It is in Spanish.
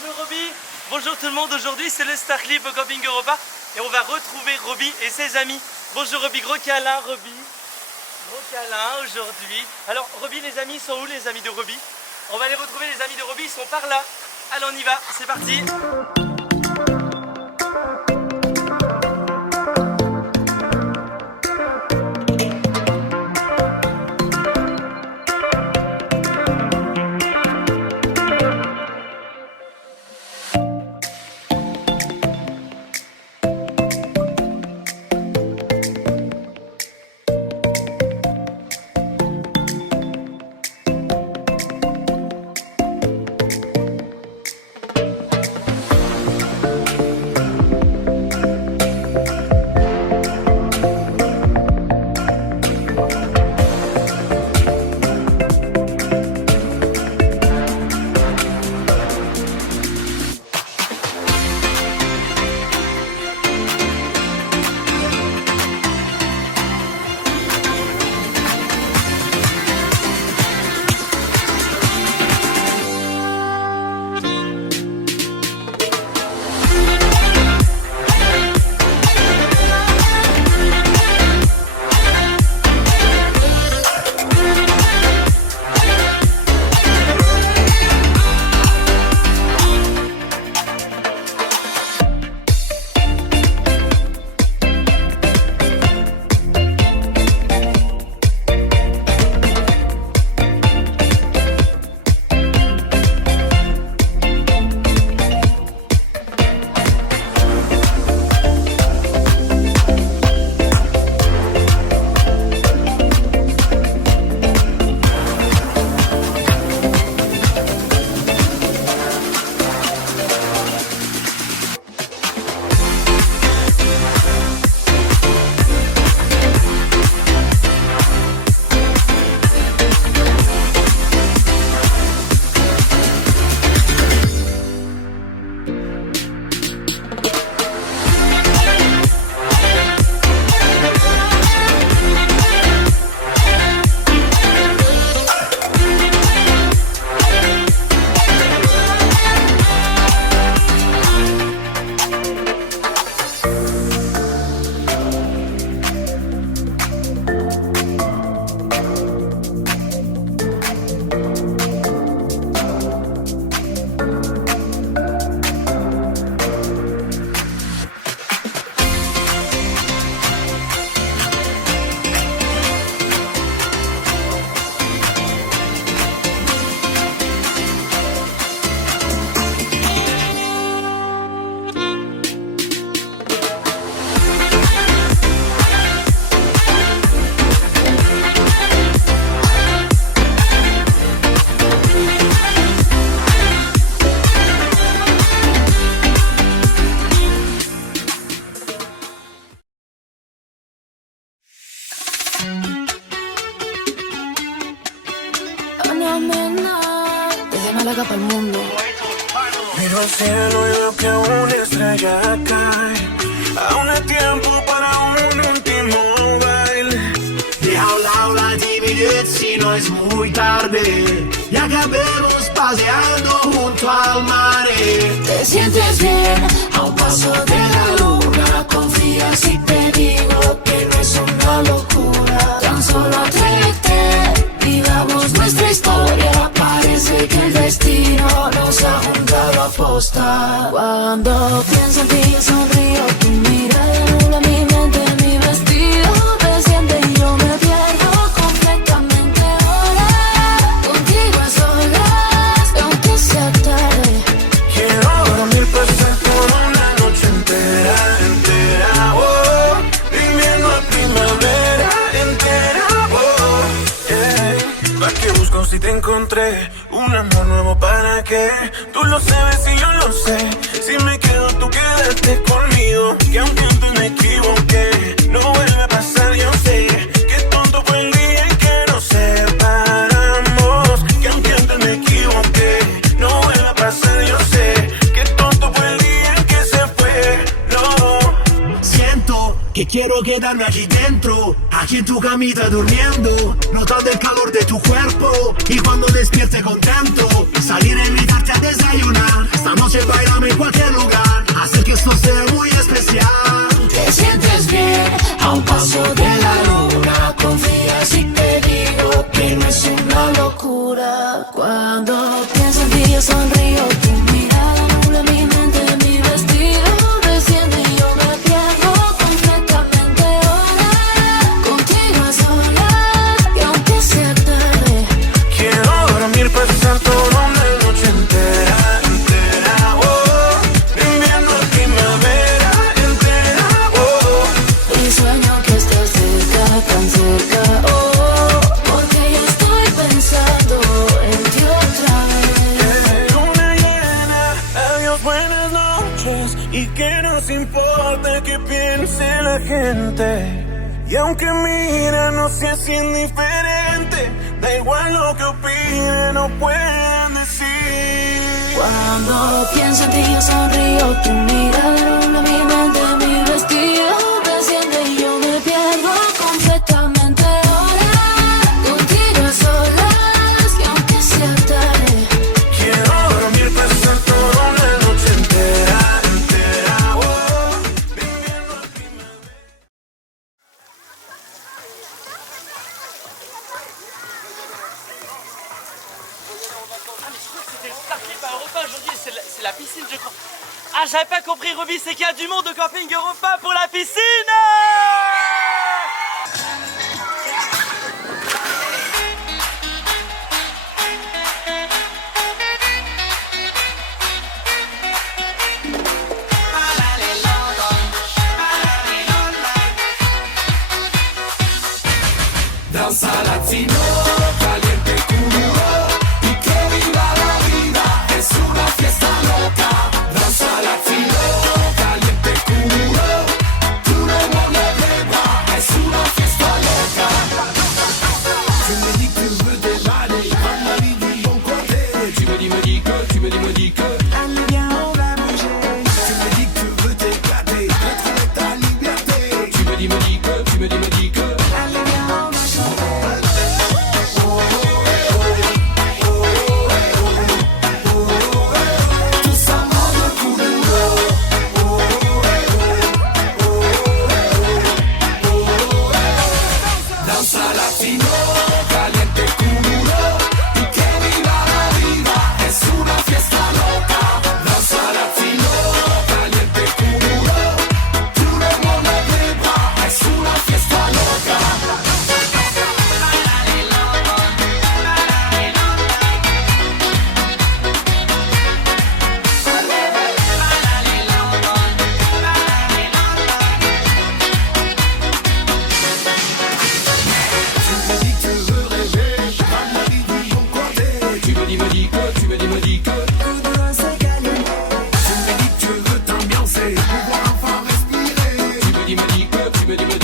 Bonjour Roby, bonjour tout le monde. Aujourd'hui c'est le Star Clip au camping Europa et on va retrouver Roby et ses amis. Bonjour Roby, gros câlin Roby. Gros câlin aujourd'hui. Alors Roby, les amis sont où, les amis de Roby? On va aller retrouver les amis de Roby, ils sont par là. Allez, on y va, c'est parti. Desde Málaga para el mundo. Miro al cielo y veo que una estrella cae. Aún hay tiempo para un último baile. Deja a un lado la timidez si no es muy tarde. Y acabemos paseando junto al mar. Te sientes bien a un paso de la luna. Confía si te digo que no es una locura. Tan solo atrévete, digamos nuestra historia. Parece que el destino nos ha juntado a posta. Cuando pienso en ti sonrío, tu mirada nubla mi mente, mi vestido te siente y yo me pierdo completamente ahora. Contigo a solas, aunque sea tarde. Quiero dormir perfecto una noche entera, entera, oh. Viviendo a primavera entera, oh, yeah. ¿Para qué busco si te encontré? Un amor nuevo para qué. Tú lo sabes y yo lo sé. Si me quedo tú quédate conmigo. Que aunque antes me equivoqué, no vuelve a pasar, yo sé. Qué tonto fue el día en que nos separamos. Que aunque antes me equivoqué, no vuelve a pasar, yo sé. Qué tonto fue el día en que se fue, no. Siento que quiero quedarme aquí dentro, aquí en tu camita durmiendo, notando el calor de tu cuerpo y cuando despierte contento, salir a invitarte a desayunar. Esta noche bailame en cualquier lugar, hacer que esto sea muy especial. Te sientes bien a un paso de la luna. Confía si te digo que no es una locura. Cuando pienso en ti yo sonrío, tu mirada nubla mi mente, mi vestido desciende y yo me pierdo completamente ahora. Contigo a solas y aunque sea tarde, Quiero dormir pensando una noche entera, entera, oh. Invierno, primavera, entera, oh. y sueño que estés cerca, tan cerca, oh, porque yo estoy pensando en ti otra vez. Luna llena, adiós, buenas noches. Y que nos importa que piense la gente. Y aunque mira, no seas indiferente. Da igual lo que opinen o puedan decir. Cuando pienso en ti yo sonrío, tu mirada nubla mi mente, mi vestido desciende y yo me pierdo completamente ahora. Contigo a solas y aunque sea tarde, Quiero dormir pensando una noche entera, entera, oh. Invierno, primavera. Ah mais je crois que c'était le Star Clip à Europa aujourd'hui, c'est la piscine je crois. Ah j'avais pas compris Roby, c'est qu'il y a du monde au camping Europa pour la piscine. Tu me dis